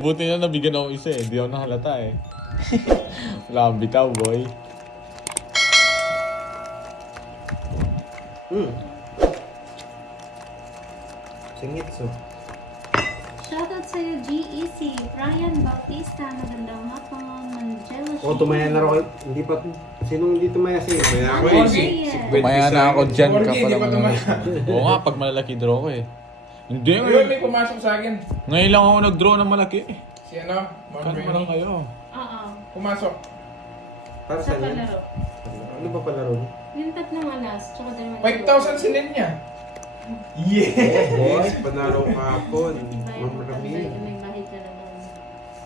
Buti na nabigyan ako isa eh. Hindi ako nahalata eh. Wala kang bitaw, boy. Singit so. Shoutout sa'yo, GEC. Brian Bautista, magandang hapon. Angelo O, tumaya na rin. Hindi pa. Sinong hindi tumaya sa'yo? Kaya ako Ano eh. ba yan? Kumaya na ako dyan ka Hindi pala. pa tumaya. Oo nga, pag malalaki draw ko eh. Hindi Ayun, ngayon. may pumasok sa akin. Ngayon lang ako nag-draw ng malaki. Si ano? Ma'am Cut mo lang Bernie. kayo. Oo. Pumasok. Para Sa sa'yo? palaro. Ano ba palaro niya? Yung tatlong alas, tsaka dalawang 5,000 sinil niya. Yes! Panalo kahapon. Ma'am Rami. May bahay ka naman.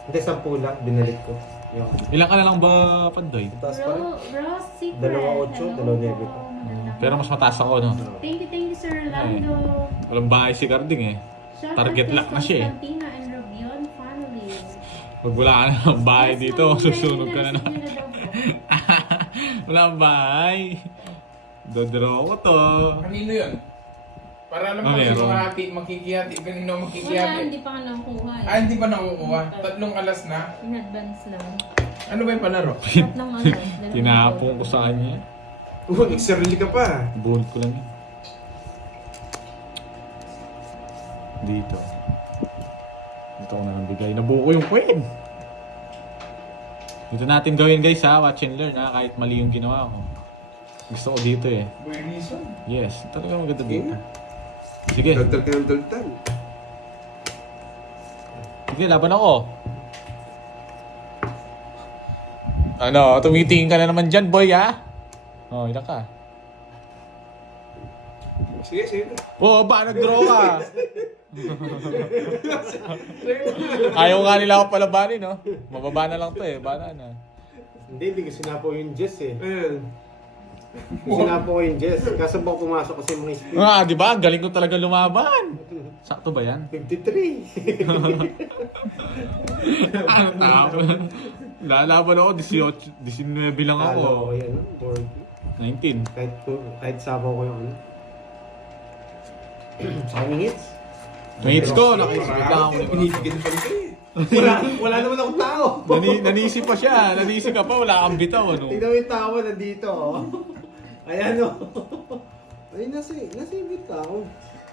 Hindi, 10 lang. Binalik ko. Yung Ilang ka na lang ba, Pandoy? taas pa rin. Ross Secret. 2.8, Hello 2.9. po. Magandang Pero mas mataas ako, no? Thank you, Sir Orlando. Walang bahay si Carding eh. Shoutout Target kay lock na siya eh. Constantina and Robion family. Pag wala ka na ng bahay Yes, dito, ma'am. susunog ka na na. Narinig niyo daw po. Wala kang bahay. Dodraw ko to. Kanino yun? Para alam Ah, ko meron. sino hati, makikihati, kanino Wala, makikihati. hindi pa ka nakuha eh. Ah, hindi pa nakukuha. 3 alas na. In advance lang. Ano ba yung palaro? Tatlong alas. dalawang Tinapong ko sa kanya. Nagsarili ka pa. Bunot ko lang yun. Dito. Dito ko na lang bigay. Nabuo ko yung queen. Dito natin gawin guys ha. Watch and learn ha. Kahit mali yung ginawa ko. Gusto ko dito eh. Boy reason. Yes. Talaga maganda dito. Sige. Taltal ka ng taltal. Sige, laban ako. Ano, tumitingin ka na naman dyan, boy, ha? Oh, ilan ka? Sige, sige. Oo, ba? Nag-draw ka. Ayaw nga nila ako palabanin, no? Mababa na lang to eh. Bana na. Hindi ko sinapo yung Jess eh. Ayan. Sinapo ko yung Jess. Kaso ba pumasok kasi mga speed? Ah, di ba? Galing ko talaga lumaban. Sakto ba yan? 53. Ano tao? Lalaban ako, 18, 19 lang ako. Talo ko yan, board. 19. Kahit sabaw ko yung ano. Sa kaming hits. May hits ko, nakisipit lang ako. Binibigyan pa rin kayo eh. Wala naman akong tao. Nanisi pa siya. Nanisi ka pa, wala kang bitaw, ano? Tingnan mo yung tao nandito, oh. Ayan, oh. Ay, nasa yung tao.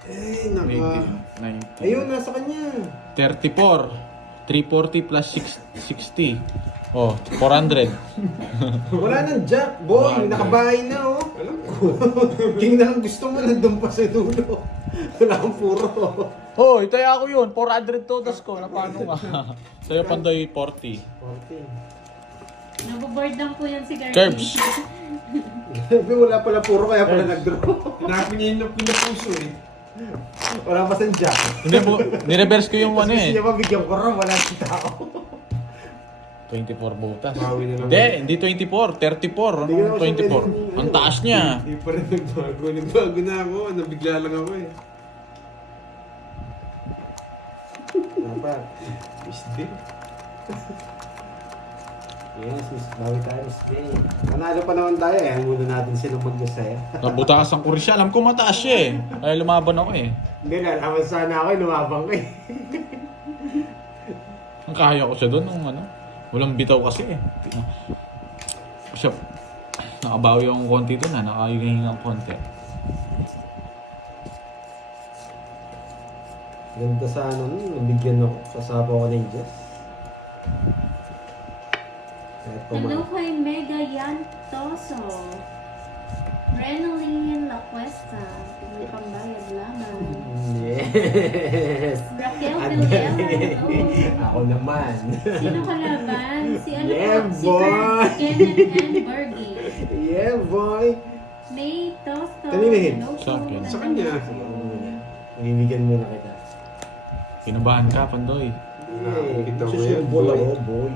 Eh, naka. 90. Ayun, nasa kanya. 34. 340 plus 60. Oh, 400. Wala nang jack, boy. Nakabahay na, oh. Alam ko. King na lang gusto mo, nandun pa sa dulo. Wala kang puro. Hoy, taya ako yun. 400 todas ko. Na paano nga? Sa'yo Pandoy 40. 14. Naboboard lang po yan si Gardy. Curbs. Sabi, wala pala puro, kaya pala nag-draw. Hinapin niya yung pinapuso eh. Wala pa sa jack. Hindi mo, nireverse ko yung ano Gusto eh. niya mabigyan ko rin, wala si tao. 24 butas. Bawi na lang. Hindi 24. 34. Hindi Ano naman siya 24? pwedeng- Ang taas niya. Hindi pa rin nagbago. Nagbago na ako. Nabigla lang ako eh. Dapat. Isdi. Yes, Miss Bawi tayo, Miss Jay. Panalo pa naman tayo eh. Ang muna natin silang magkasaya. Nabutasan ko rin siya. Alam ko mataas siya eh. Kaya lumaban ako eh. Hindi, nalaman sana ako, lumabang ko eh. Ang kaya ko siya doon nung ano. Walang bitaw kasi eh. Siya, nakabawi yung konti doon ha. Nakahingi ng konti. Ganda sa ano, nabigyan ako. Sasabaw ko na yung Jess. Kahit Hello kay Mega Yantoso. Renoline La Cuesta. May pambayad lamang. Yes! Raquel Ang Villela. galing. Hello. Ako naman. Sino kalaban? Si ano Yeah, po? Si boy. Kenneth and Bergie. Yeah, boy! May Tosto. Kanino hit? Hello po. Sa akin. Sa kanya. Bibigyan mo na kita. Kinabahan ka, Pandoy. Yeah, Kita mo susumbol yan, ako, boy.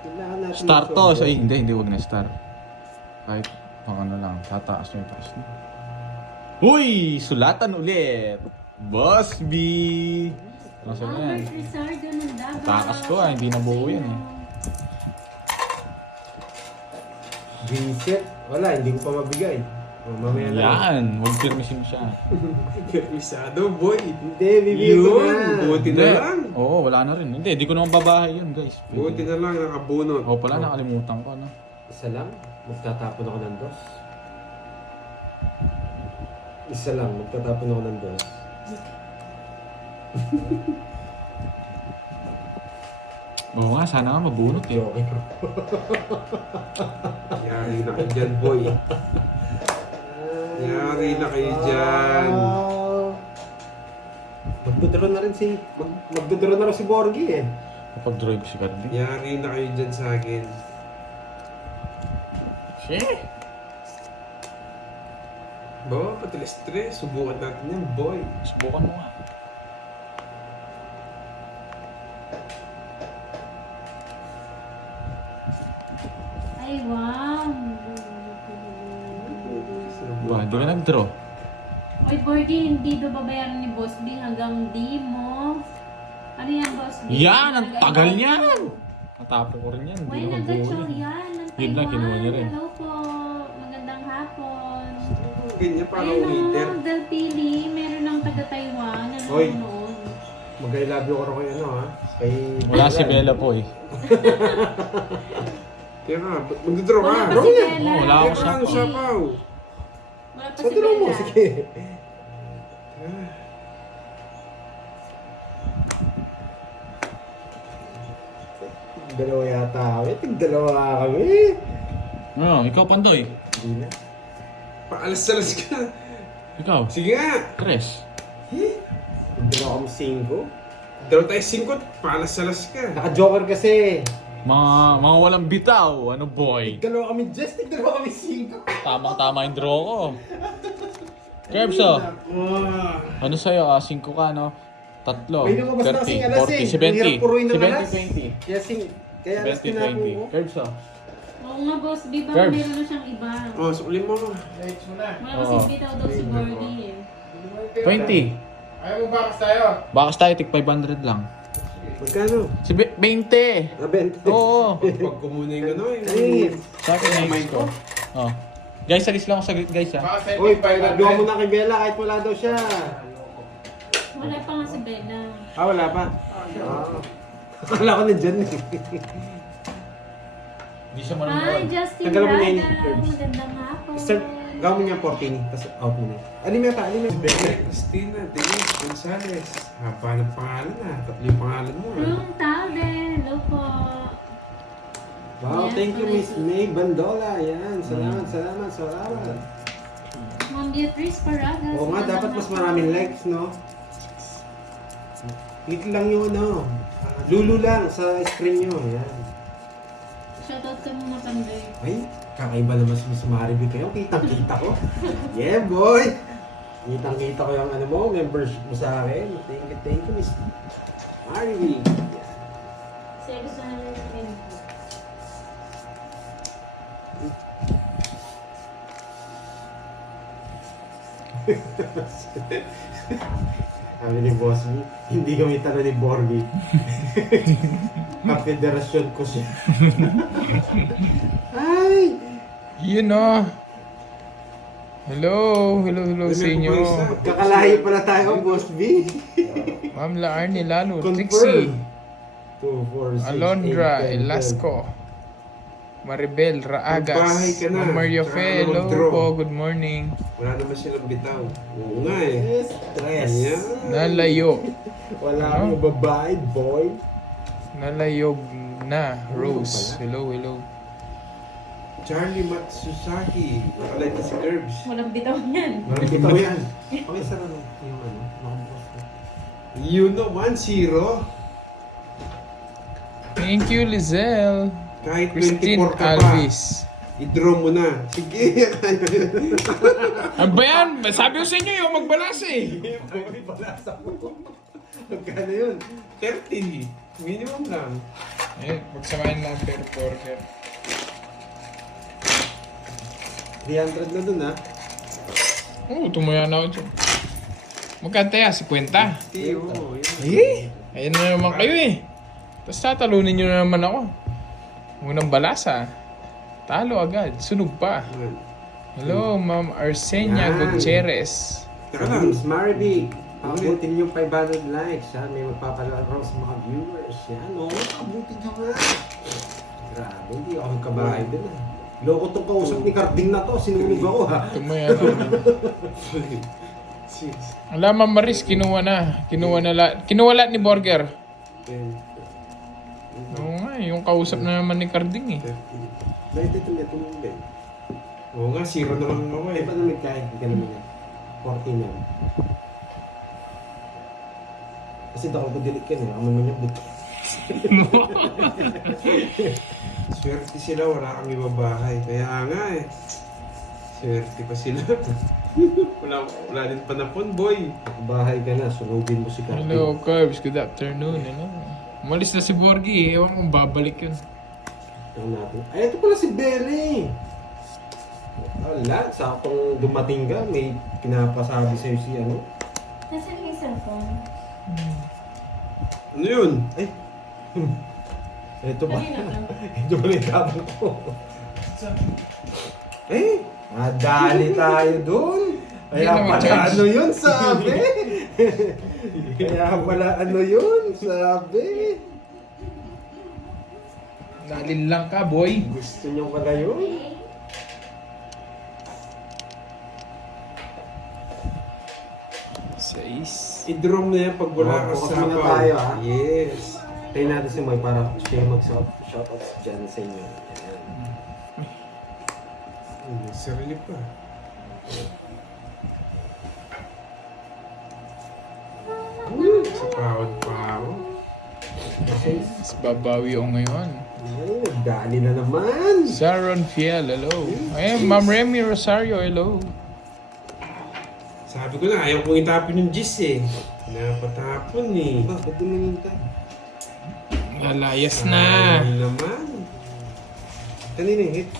Kailangan natin Star to. magsumbol. So, hindi, wag na star. Kahit pang ano lang, tataas niya yung taas niya. Uy! Sulatan ulit! Boss B! Nasa na yan? Albert Rizardo ng Davao. Takas ko hindi nabuo yan eh. Vincent, wala, hindi ko pa mabigay. Oh, mamaya na. Yan, huwag pirmisin siya. Permisado, boy. Hindi, bibigyan ko Yun, na. buti na lang. Oo, wala na rin. Hindi, di ko naman babahay yun, guys. Buti na lang, nakabunot. Oo pala, nakalimutan ko, ano. Isa lang, magtatapon ako ng dos. Isa lang, magtatapon ako ng dos. Oo nga, sana nga mabunot eh. Okay. Yari na kayo dyan, boy. Yari na kayo dyan. Magdodoro na rin magdodoro na rin si Borgie eh. Kapag drive si Cardi. Yari na kayo dyan sa akin. Shit! Bawa, stress. Subukan natin yan, boy. Subukan mo nga. Ay, wow. Ba, hindi ka nag-draw. Oy, Borgie, hindi do babayaran ni Boss B hanggang di mo. Ano yan, Boss B? Yan! Ang tagal niyan! Natapo ko rin yan. Why Hindi na nag-show mabuhay. yan? Ng Yun lang, Taiwan. kinuha niya rin. Hello po. Magandang hapon. Ganyan, parang Ayun waiter. o, Del Pili, meron ng taga-Taiwan na Hoy. nanonood. Mag-I love you ko rin kayo ha. Kay Wala si Bella po eh. Kaya nga, magdodraw ka. Wala pa Draw si na. Bella. Wala Kaya ako ka, ano, sapaw. Wala pa Sa si draw mo, Bella. sige. Dalawa yata kami. Tig-dalawa kami. Ano, ikaw Pandoy. Hindi na. Paalas-alas ka. Ikaw. Sige nga. Chris. Dalawa kami 5. Draw tayo 5, paalas-alas ka. Naka-joker kasi. Mga walang bitaw. Ano boy? Dalawa kami just, dalawa kami 5. Tamang-tama yung draw ko. Kerbs oh. Ano sa'yo? 5 ka no? Tatlo. May lumabas na kasing alas eh. 40, Ang hirap puruin ng 70. alas. 70, Kaya alas 20. tinapo 20, ko. 20. Kerbs oh. Oo nga, Boss B, baka Curbs. meron na siyang iba. Oh, sukulin mo. Wala Oo. kasi bitaw daw si Borgie eh. 20. Ayaw mo bakas tayo. Bakas tayo, tig 500 lang. Magkano? Si 20. Nabente. Oo. Pag kumunin ka na Ay, Sa akin next ko. Oh. Guys, alis lang ako sa guys ha. Bakas tayo. Uy, pagawa mo na kay Bella kahit wala daw siya. Wala pa nga si Bella. Ah, wala pa? Akala ko nandyan eh. Hindi siya Hi, Justin Tagal mo na yun, Braga. Curbs. Magandang hapon. Start, gawin mo niya 14, tapos out mo na. Anime pa, anime. Bella Cristina, Denise Gonzalez. Haba ng pangalan na. 3 yung pangalan mo. Room Talde. Hello po. Wow, Yes, thank you Miss ulit. May Bandola. Yan, salamat. Ma'am Beatrice Paragas. Oo nga, dapat mas maraming likes, no? Click lang yung ano. Lulu lang sa screen nyo. Yan. Shoutout ka muna, Pandoy. Ay, kakaiba naman si Miss Maribel kayo. Kitang-kita ko. Yeah, boy! Kitang-kita ko yung ano mo, membership mo sa akin. Thank you, Miss Maribel. Say gusto na rin sa info. Sabi ni Boss B, hindi kami talo ni Borgie. Kapederasyon ko siya. Ay! Yun o. Hello sa inyo. Kakalahi pala tayo, Boss B. Ma'am Laarni Lalo, Confirm. Trixie, 2, 4, 6, Alondra, 8, 10, 12. Elasco, Maribel, Raagas, Magbahay ka na. Ma'am Mario Tsaka Fe, hello mag-draw. po, good morning. Wala naman silang bitaw. Oo nga eh. Stress. Ayan. Nalayo, Wala Ano? akong babae, boy. nalayog na, Rose, hello. Charlie Matsusaki. Nakalite si Curbs. Walang bitaw niyan. Walang bitaw yan. Okay, sarap yung ano, nakabos ko. You know, 1-0. Thank you, Lizelle. Kahit Christine 24 ka pa. Alvis. I-draw mo na. Sige. Ano ba yan? Sabi ko sa inyo yung magbalas eh. Magkano yun? 30. Minimum lang. Eh, magsamahin lang per quarter. 300 na dun, ha? Oo, tumaya na ako dyan. Magkanta yan, 50. Tiyo. Eh, ayan na naman kayo eh. Tapos tatalunin nyo na naman ako. Unang balasa. Talo agad, sunog pa. Hello, Ma'am Arsenia Yan. Gutierrez. Teka lang. Miss Maribig, abutin yung 500 likes. Ha? May magpapalaro sa mga viewers. Yan, o. Abutin nyo nga. Grabe, hindi ako kabahay din. Loko tong kausap ni Carding na to. Sinunog ako, ha? Tumaya na. Wala, Ma'am Maris, kinuha na. Kinuha lahat ni Burger. Oo nga, yung kausap na naman ni Carding eh. Dahil ito may tumulong. Oo nga, zero na lang ako Ay, eh. pa naman kahit hindi ka naman yan. 14 yan. Kasi dako ko delete ka niya. Ako naman yung buto. Swerte sila, wala kami babahay. Kaya nga eh. Swerte pa sila. wala din panapon, boy. Bahay ka na, sunugin mo si Carding. Hello, Carbs. Good afternoon. Ano? Umalis na si Borgie. Ewan kung babalik yun. Ito natin. Ay, ito pala si Belly. Wala, saktong dumating ka, may pinapasabi sa'yo si ano. Nasaan yung cellphone? Ano yun? Ay! Ito ba? Kanina lang. Ito ba yung tabang ko? Eh! Madali tayo dun! Kaya Hindi na pala mag-charge. ano yun sabi? Kaya pala ano yun sabi? Dalil lang ka, boy. Gusto nyo pala yun? Sais. I-draw na yan pag wala ka Focus sa muna sapaw. tayo, ha? Yes. Tayo natin si Moy para siya mag-shoutouts dyan sa inyo. Ayan. Sarili pa. Sa pawad pa ako. Mas babawi ako ngayon. Ay, nagdali na naman! Sharon Fiel, hello. Ay, Ma'am Remy Rosario, hello. Sabi ko na, ayaw kong itapon yung gis eh. Napatapon eh. Bakit dumingin Lalayas na. Sayang naman. Kanina yung hit.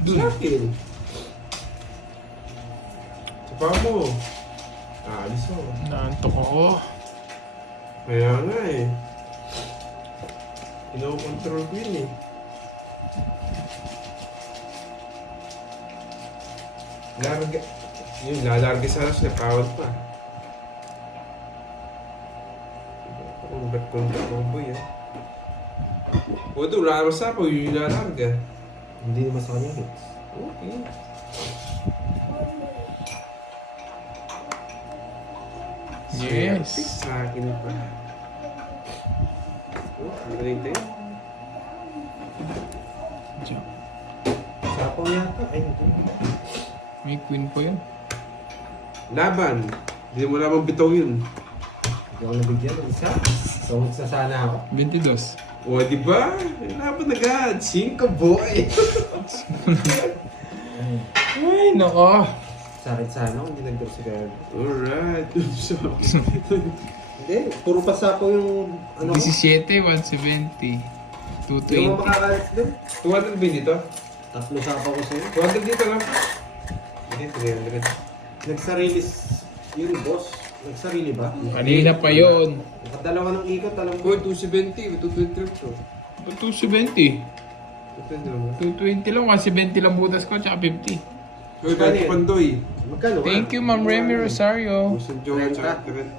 Sa akin. Sa paa mo. Alis ako. Naantok ako. Kaya nga eh. Kino-control ko yun eh. Larga. Yun, lalarga sana siya. Pawad pa. Kung ba't kung boy ah. O ito, wala sa ako. Yun yung lalarga. Hindi naman sa kanya hits. Okay. Yes. Sa akin pa. Oh, magaling tayo. Sapaw yata. Ay, hindi. May queen po yun. Laban. Hindi mo naman bitaw yun. Hindi ako nabigyan ng isa. Tawag sa sana ako. 22. O, di ba? Laban agad. 5 boy. Ay, nako. Sa akin sana ako, hindi nag-draw si Carl. Alright. So, Hindi, puro pa sapaw yung ano ko. 17, 170. Hindi mo 220. makakalit doon. 200 ba dito? Tatlo sapaw ko sa'yo. 200 dito lang. Hindi, 300. Nagsarili yun, boss. Nagsarili ba? Kanina pa yun. Nakadalawa ng ikot, alam ko. Boy, 270. 220 to. Ba't 270? 220 naman. 220 lang, 170 lang butas ko, tsaka 50. Hoy, Dati Pandoy. Magkano ka? Thank you, Ma'am Remy Rosario. Gusto Joe, tsaka 30.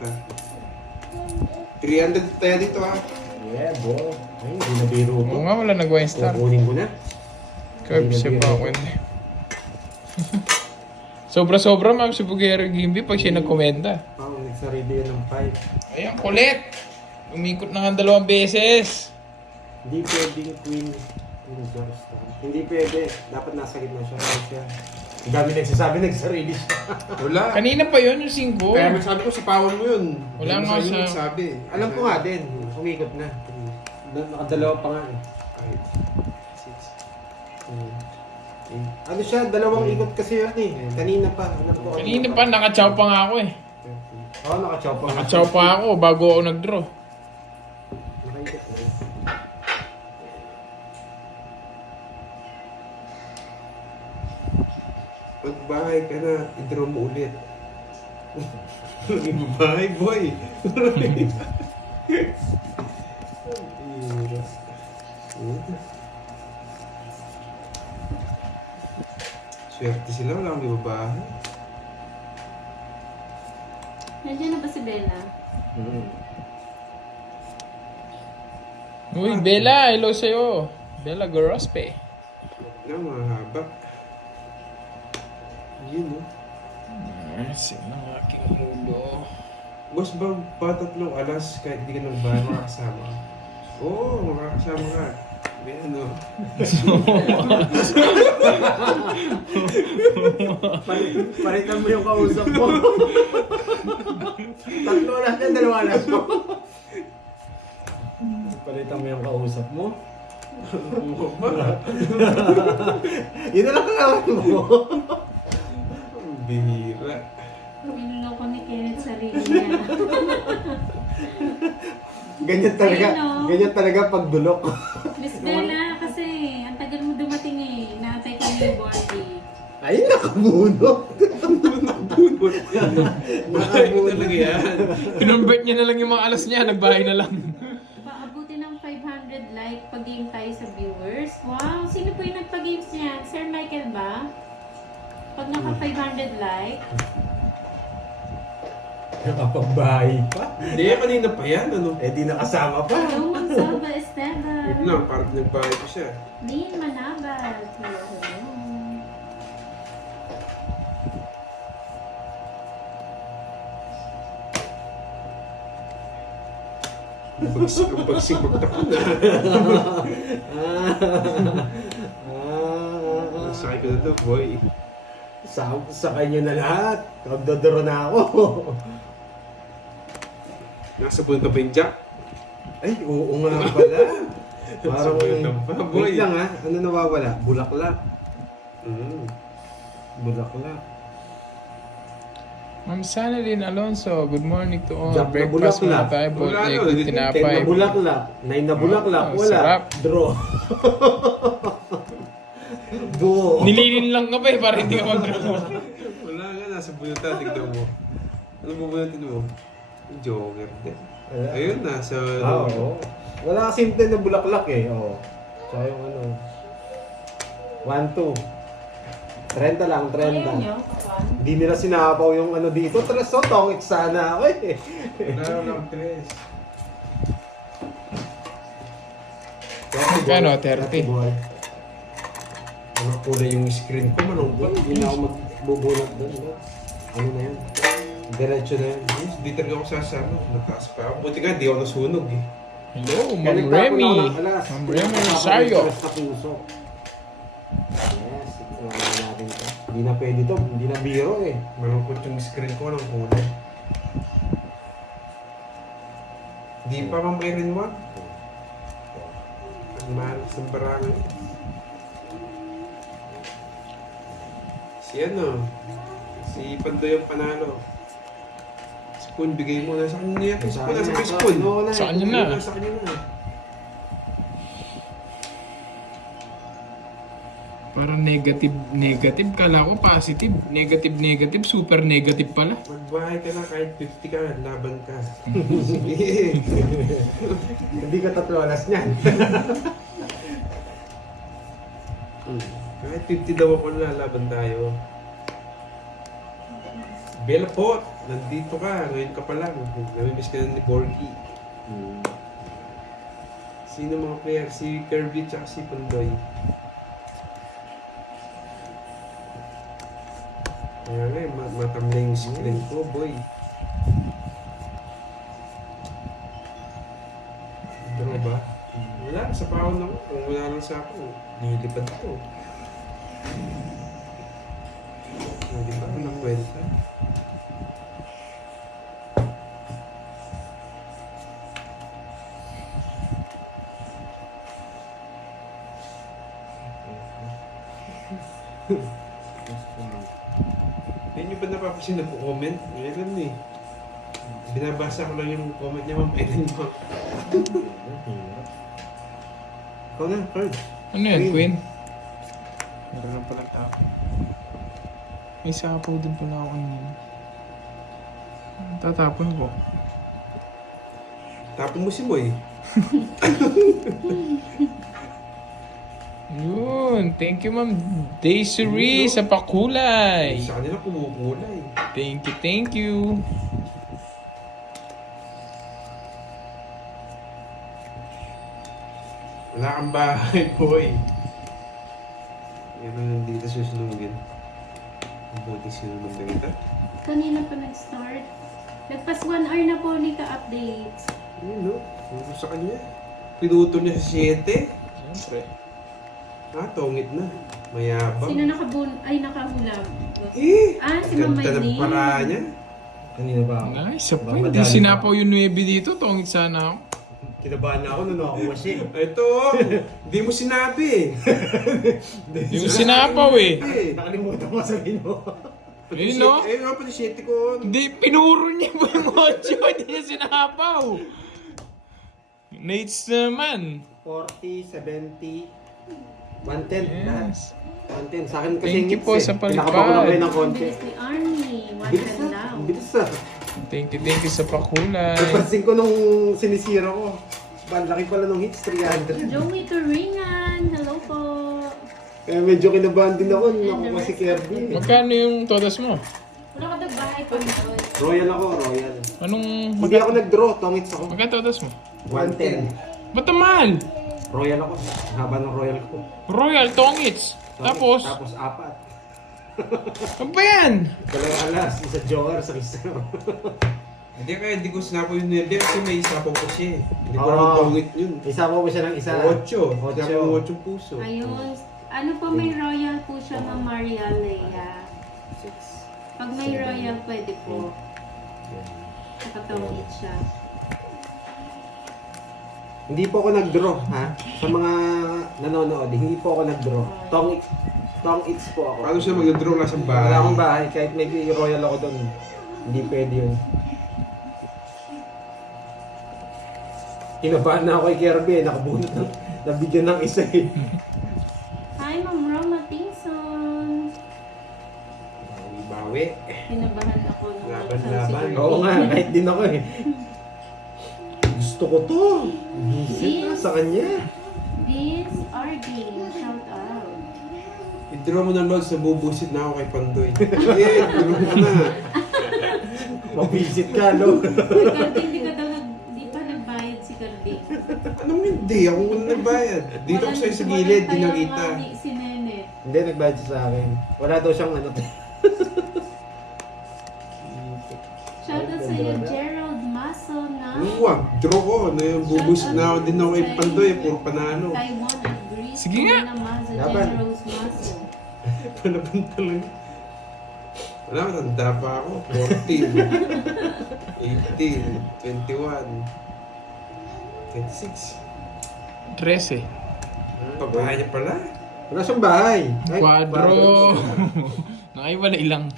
300 tayo dito ha. Yeah, boy. Ay, hindi na biro ko. Oo nga, wala nag-wine star. Kukunin ko na. Curb siya pa ako. Sobra-sobra, Ma'am, si Bugero Gimby pag siya nagkomenta. Ako, nagsarili yun ng 5. Ayan, kulit! Umikot na nga 2 beses. Hindi pwedeng queen. Hindi pwede. Dapat nasa gitna siya. Siya. Ang dami nagsasabi, nagsarili siya. Wala. Kanina pa yun, yung 5. Kaya sabi ko, sipawan mo yun. Wala Hindi mo nga sa'yo siya. nagsabi. Alam ko nga din, umikot na. Nakadalawa pa nga eh. Ano siya, dalawang ikot kasi yun eh. Kanina pa. Alam ko, Kanina pa, nakachaw pa nga ako eh. Oo, nakachaw pa. Nakachaw pa ako bago ako nag-draw. Nakaikot na. Magbahay ka na, i-draw mo ulit. Magbahay, boy. Swerte sila, wala kang ibabahay. Nandiyan na ba si Bella? Uy, Bella, hello sa'yo. Bella Gorospe. Na, mahaba. Yun, no? Sino ang aking ulo? Boss, ba tatlong alas kahit di ka nagbahay, makakasama ka? Oo, makakasama ka. May ano. Palitan mo yung kausap mo. Tatlo alas yan, 2 alas ko. Palitan mo yung kausap mo. Yun na lang kakawan mo. Ang bihira. Pinuloko ni Kenneth sarili niya. Ganyan talaga pag dulok. Miss Bella, kasi ang tagal mo dumating eh. Naatay ka ni Bordy. Ay, nakabunot. Bahay ko talaga yan. Kinonvert niya na lang yung mga alas niya, nagbahay na lang. Paabuti ng 500 like pag-game tayo sa viewers. Wow! Sino po yung nagpa-games niyan? Sir Michael ba? Pag naka 500 like, Nakapagbahay pa. Hindi, kanina pa yan, ano? Eh di nakasama pa. hello Monsalva Esteban. Wait lang, parang nagbahay ko siya. Lynn Manabal. Hello, hello. Ang bagsig magtakon na. Sakay ko na to, boy. Sa kanya na lahat. Nagdodoro na ako. Nasa punta pa yung jack. Ay, oo nga pala. Parang, Sabunan pa, boy. wait lang ha. Ano nawawala? Bulaklak. Mm. Bulaklak. Ma'am Sanalyn Alonso, good morning to all. Jack na Breakfast muna bulaklak. tayo, Wala, both egg no, with 10 hindi- tinapay. na bulaklak. 9 na bulaklak. Oh, Wala. sarap. Draw. Buo. Nililin lang ka pa eh, para hindi ka mag-draw. Wala nga, nasa bunutan, tignan mo. Ano bubunutin mo? Joker din. Ayun, nasa... Oo. Wala kasing 10 na bulaklak eh. Oo. Tsaka yung ano. 1, 2. 30 lang, 30. Ayaw nyo? Kapan? Hindi nila sinapaw yung ano dito. Tres so, tongit sana ako eh. Wala lang, Tres. Magkano? 30? boy. Ano kulay yung screen ko? Manong hindi na ako magbubunot doon. No? Ano na yan? Diretso na yan. Hindi talaga ako sasama. Nataas pa ako. Buti nga, di ako nasunog eh. Hello, Kaya Ma'am nagtapon Remy. ako ng alas. Ma'am Remy Nagtapon Rosario. ng alas sa puso. Yes, ito natin to. Hindi na pwede to. Hindi na biro eh. Malungkot yung screen ko ng kulay. Di pa Ma'am Erin Wag. Ang mahal sa barangan. Si ano? Si Pandoy ang panalo. Spoon, bigay mo na sa kanya niya. Spoon, nasa kay Spoon. Sa kanya na. Nasa kanya na. Parang negative. Kala ko positive. Negative. Super negative pala. Magbahay ka na kahit 50 ka, laban ka. Sige. Hindi ka 3 alas niyan. Kahit 50 daw ako, lalaban tayo. Bella Pot, nandito ka. Ngayon ka pa lang. Namimiss ka na ni Borgie. Sino mga player? Si Kirby at si Pandoy. Kaya nga, matamlay yung screen ko, boy. Draw ba? Wala, sa pahon ako. Kung wala lang sa akin, nilipad ko. Hindi ba? Walang kwenta. Hindi nyo ba napapasin na po comment? Meron eh. Binabasa ko lang yung comment niya, Ma'am Ellen Wag. Ikaw na, Carl. Ano yan, Queen? Meron lang pala tao. May sapaw din pala ako kanina. Tatapon ko. Tapon mo si Moy. Yun. Ayun, thank you Ma'am Desiree sa pakulay. Sa kanila kumukulay. Thank you, thank you. Wala kang bahay, boy. Yan ang nandito susunugin. Ang buti sinunod na kita. Kanina pa nag-start. Nagpas 1 hour na po ulit ka-updates. Ayun, no? Ano sa kanya? Pinuto niya sa 7. Siyempre. Tongit na. Mayabang. Sino nakahula? Si Ma'am Ganda ng Maylene. para niya. Kanina ba ako? Nice, sa Baka point. Di madali sinapaw yung 9 dito. Tongit sana ako. Kinabahan na ako nung nakuha siya. Ito, hindi mo sinabi. Yung sinapaw eh. Nakalimutan mo sabihin mo. Ayun, no? Ayun, no? Pati 7 ko. Hindi, pinuro niya po yung 8. Hindi niya sinapaw. Nates naman. 40, 70, 110. lahat. Yes. 110. Sa akin kasi Thank you po sa palipad. Pinakaba ko lang kayo ng konti. Bilis ni Arnie. 1 Bilis down. na. Bilis na. Thank you sa pakulay. Napansin ko nung sinisira ko. Laki pala nung hits, 300. Joey Turingan. Hello po. Kaya medyo kinabahan din ako nung nakuha si Kirby. Magkano yung todas mo? Wala ka nagbahay pa doon. Royal ako, Royal. Anong... Hindi ako nag-draw, tongits ako. Magkano todas mo? 110. Ba't naman? Royal ako. Haba ng Royal ko. Royal Tongits. Tapos, Tapos 4. ano ba yan? Dalawang alas, isa joker sa isa. Hindi kaya hindi ko sinapo yung 9 kasi may isapaw ko siya eh. Hindi ko Oo. naman tongit yun. Isa mo ba siya ng isa? 8. Sinapo yung 8 puso. Ayun. Ano po, may royal po siya, Ma'am Maria Leia. Pag may royal, pwede po. Nakatawid siya. Hindi po ako nag-draw, ha? Sa mga nanonood, hindi po ako nag-draw. Tong-its po ako. Paano siya mag-draw na sa bahay? Wala akong bahay, kahit may royal ako doon. Hindi pwede yun. Kinabahan na ako kay Kirby, nakabunot ng nabigyan ng isa eh. Hi, Ma'am Roma Pinson. Bawi. Pinabahan ako nung Laban-laban. Oo nga, kahit din ako eh. Gusto ko to. Visit na sa kanya. Vince RD. Shout out. I-draw mo ng lods na bubusit na ako kay Pandoy. Eh, draw mo na. Mabisit ka, no? Carding, di pa nagbayad si Carding. Anong hindi? Ako muna nagbayad. Dito ko sa'yo sa gilid, di nakita. Si Nene. Hindi, nagbayad siya sa akin. Wala daw siyang ano. Shout out sa iyo, Gerald Maso na Wag, draw ko. Bubusit na ako din ako kay Pandoy. Puro panalo. Taiwan at Greece. Sige nga. Maso, Laban. General's Maso. Palaban talaga. Wala, matanda pa ako. 14, 18, 21, 26. 13. Babae niya pala. Wala siyang bahay. Ay, Quadro. Nakaiwala ilang.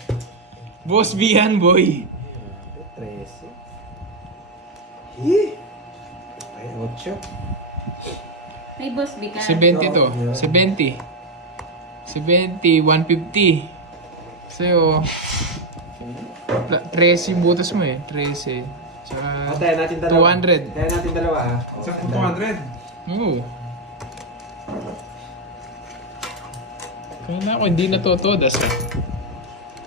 Boss B yan, boy. 13. Eh. Ay, 8. May boss bika. 70 to. 70. 70, 150. Sa'yo, 13 butas mo eh. 13. Tsaka, Tayo natin dalawa. 200. Tayo natin dalawa, ha? Sa 200. Oo. Kaya ako, hindi na to todas eh.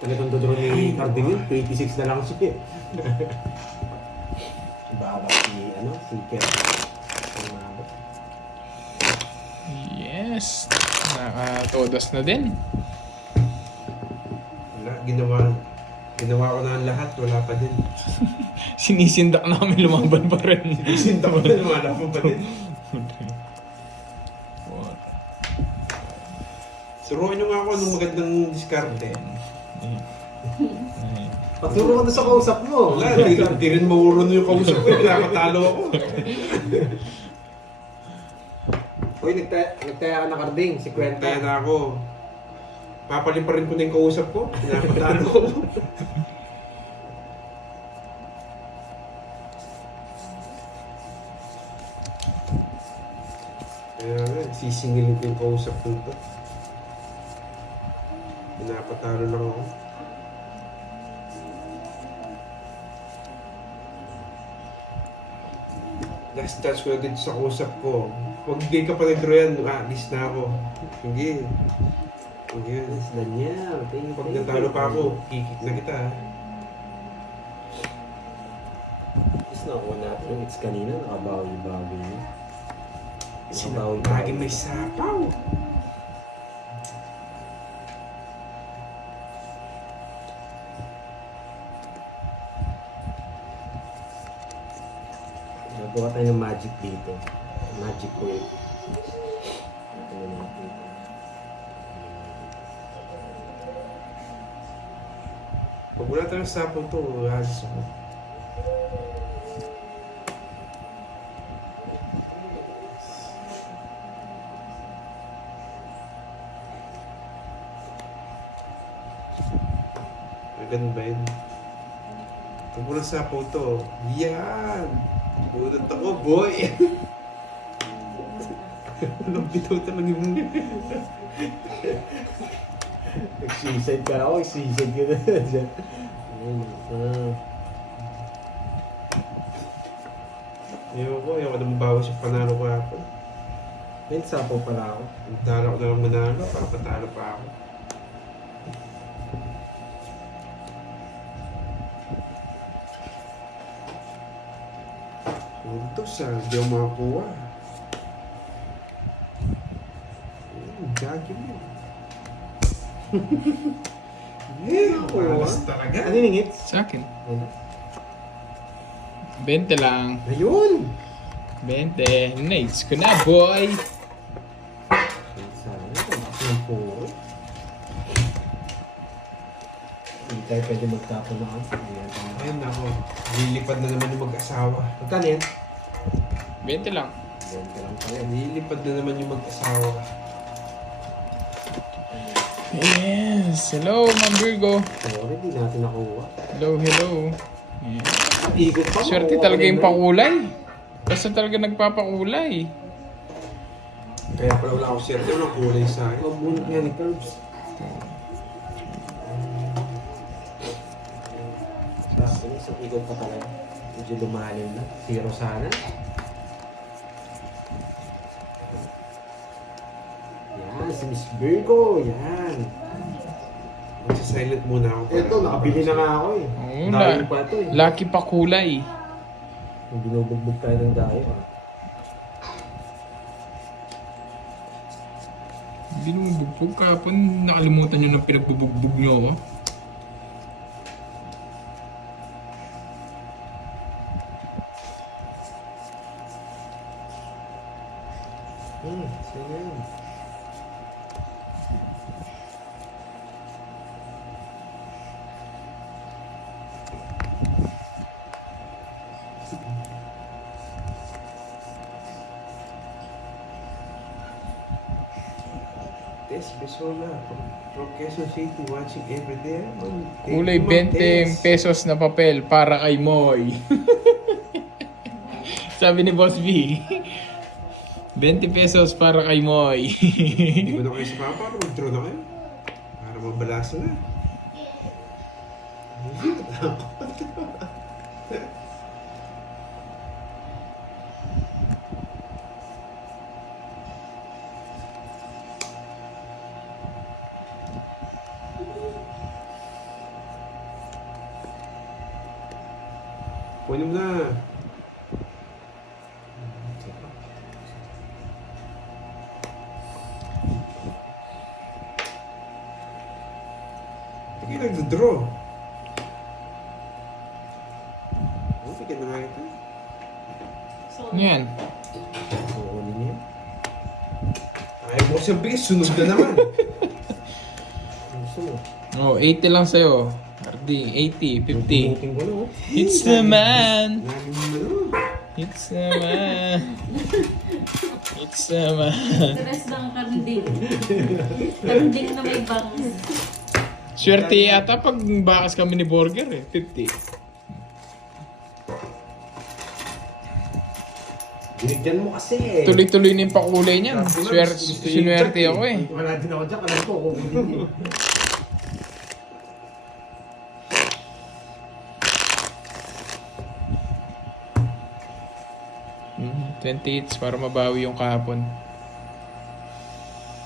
Talagang dodro ni Carding yun. 26 na lang siya. Baba si, si Kirby. Yes. Naka-todas na din. Wala, ginawa ko na ang lahat. Wala pa din. Sinisindak namin lumaban pa rin. Sinta ko din, wala pa din. Suruan nyo nga ako ng magandang diskarte. Paturo ka na sa kausap mo. Wala, di rin mauro na yung kausap ko. Pinapatalo ako. Uy, nagtaya ka na Carding. Si Kaya Kwenta. na ako. Papalim pa rin ko na yung kausap ko. Pinapatalo ako. Kaya nga, sisingilin ko yung kausap ko ito. Pinapatalo lang ako. Last touch ko na dito sa kausap ko. Pag hindi ka pa nag-draw yan, list na ako. Sige. Sige. Yes, Daniel. Thank you. Pag natalo pa ako, kikik na kita. Is nakuha natin yung hits kanina. Nakabawi-bawi niya. Lagi may sapaw. Nagawa tayo ng magic dito. Magic wave. Ito na natin. Pag wala tayong sapaw to, halos ako. Ganun ba yun? Pag wala sapaw to, yan! Bunot ako, boy! Walang bitaw talaga mo. Nag-seaside ka ako. Seaside ka na dyan. Ayaw ko na mabawas yung panalo ko ako. May sapo pala ako. Nagtala ko na lang manalo, papatalo pa ako. Puntos di ako makakuha. Jogging mo. Malas talaga. Ano yung hits? Sa akin. 20 lang. Ayun! 20. Nice ko na, boy. Sana, tumakas ng puro. Hindi tayo pwede magtapon na kasi. Ayun ako. Lilipad na naman yung mag-asawa. Magkano yan? 20 lang. Ganito lang pala. Lilipad na naman yung mag-asawa. Yes. Hello, Ma'am Virgo. Sorry, di natin nakuha. Hello, hello. Yeah. Ikot pa. Swerte talaga yung pakulay. Basta talaga nagpapakulay. Kaya pala wala akong swerte, walang kulay sa akin. Mabunot nga ni Curbs. Sa akin, isang ikot pa talaga. Medyo lumalim na. Zero sana. Yan, si Miss Virgo. Yan. Magsa-silent muna ako. Ito, nakabili na nga ako eh. Oo, Dahil pa ito eh. Lucky pa kulay. Binubugbog tayo ng dayo ah. Binubugbog kapon. Nakalimutan nyo ng pinagbubugbog nyo ako. Sino yun? Tess Besola from Quezon City watching every day. Kulay 20 pesos na papel para kay Moy. Sabi ni Boss B. 20 pesos para kay Moy. Hindi ko na kayo sa papa, mag-draw na kayo. Para mabalasa na. Kunin mo na. Hindi nagdodraw. Bigyan na nga ito. Ano yan? Kukunin niya. Ayaw mo siyang bigay, sunog na naman. Ano gusto mo? Oh, 80 lang sa'yo. Ardi, 80, 50. Bubukin ko na oh. Hits naman! Lagi mo na nun. Hits naman! Hits naman! Stress ng kanding. Kanding na may bangs. Swerte yata pag bakas kami ni Burger eh. 50. Binigyan mo kasi eh. Tuloy-tuloy na yung pakulay niyan. Sinuwerte ako eh. Wala din ako dyan. Alam ko kukunin eh. 20 hits para mabawi yung kahapon.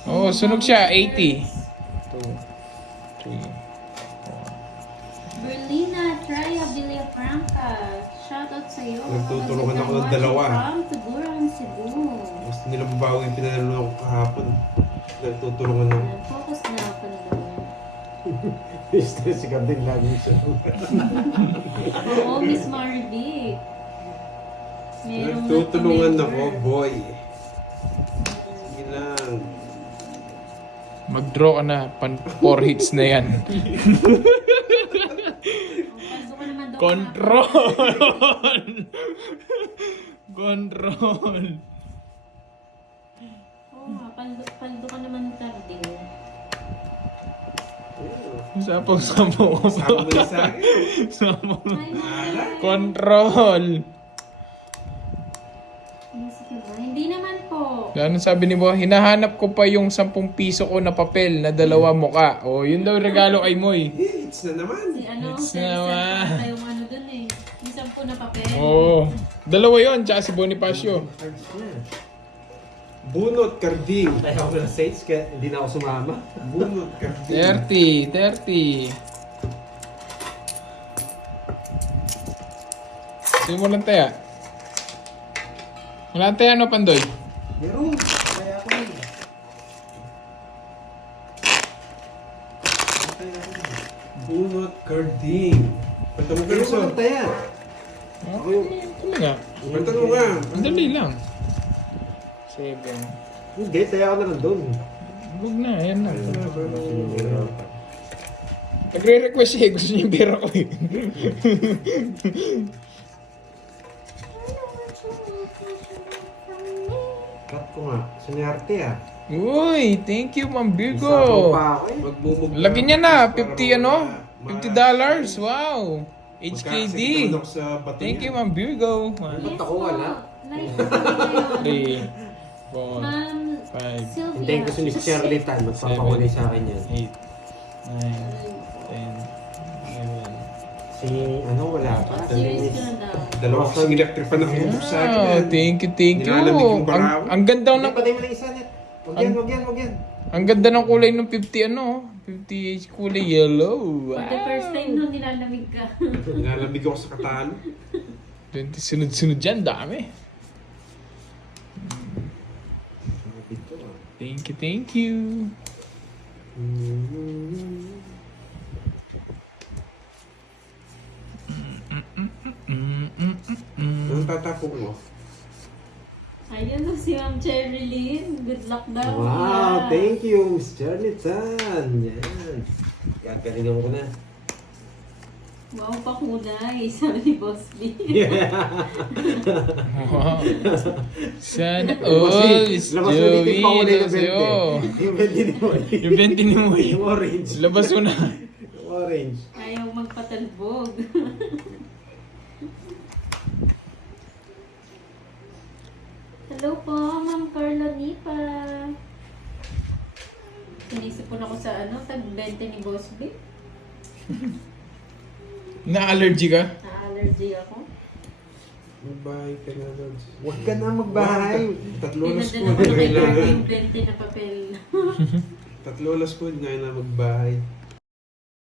Oh, sunog siya. 80. 2, 3. Berlina, Traya, Villafranca. Shoutout sa'yo. Nagtutulungan ako ng dalawa. From Tuguran, Cebu. Gusto nila mabawi yung pinanalo ko kahapon. Nagtutulungan ako. Focus na ako doon. Stress si Carding lagi siya. Oo, Miss Marvic. Merong Nagtutulungan nag-comment ako, her. boy. Sige lang. Mag-draw ka na. 4 hits na yan. Paldo ka naman daw. Control! Control! Oo nga, paldo ka naman Carding. Sapaw-sapaw ko ba? Sama mo na sa akin. Sapaw. Ay, naman. Control! Hindi naman po. Ano sabi ni Bo? Hinahanap ko pa yung 10 piso ko na papel na 2 muka. O, yun daw regalo kay Moy. It's na naman. Si ano, It's sa naman. isa yung ano dun eh. Yung 10 na papel. Oo. 2 yun, tsaka si Bonifacio. Bunot, Carding. Tayo ako ng Saints kaya hindi na ako sumama. Bunot, Carding. 30. Sino mo lang taya? Wala taya no, Pandoy? Meron. Kaya ako rin. Bunot, Carding. Pagka mo kayo Meron sa... ko taya. Ako yung... Ano nga? Pagka mo nga. Ang dali lang. 7. Hindi, taya ako na lang doon. Huwag na, yan na. Nagre-request siya, gusto niya yung pera ko eh. Cut ko nga. Sinerte ah. Uy, thank you, Ma'am Isapaw Virgo. pa ako eh. Magbubog ka. Laki niya na, Para 50 ano? $50. Wow. Magkakasakit HKD. naman ako sa bato Thank you, niya. Ma'am Virgo. Ba't ako wala? Live po ngayon. 3, 4, Ma'am 5, Sylvia. Hintayin ko si Miss Shirley Tan. Magpapakulay sa akin yan. 8, 9, 10, 11. Si ano wala pa. Serious ka na daw. Dalawa kasing electric pa nakikip sa akin. Ah, thank you, thank you. Nilalamig yung baraw. Ang ganda Hindi, ng patay mo na isa net. Wag yan, wag yan, wag yan. ang ganda ng kulay ng 50 ano, 50 kulay yellow. For the first time no, nilalamig ka. Nilalamig ako sa katawan. 20 sunod-sunod dyan, dami. Ito ah. Thank you, thank you. Anong tatapong mo? Ayun no, si Ma'am Cherilyn. Good luck daw. Wow, Yeah. thank you, Miss Shirley Tan. Yan. Gagalingan ko na. Wow, pakulay. Sabi ni Boss B. Wow. Sana Boss all B, is labas mo dito Joey. yung pakulay na Labas 20. yo. Yung 20 ni Moy. Yung 20 ni Moy. Yung orange. Labas mo na. Yung orange. Ayaw magpatalbog. Hello po, Ma'am Carla Nipa. Sinisipon ako sa ano, tag-20 ni Boss B. Na-allergy ka? Na-allergy ako. Magbahay ka na, Lods. Huwag ka na magbahay. Tatlo oras ko. Pinadala ko na kay Kailangan. Carla yung 20 na papel. Tatlo oras ko, hindi na magbahay.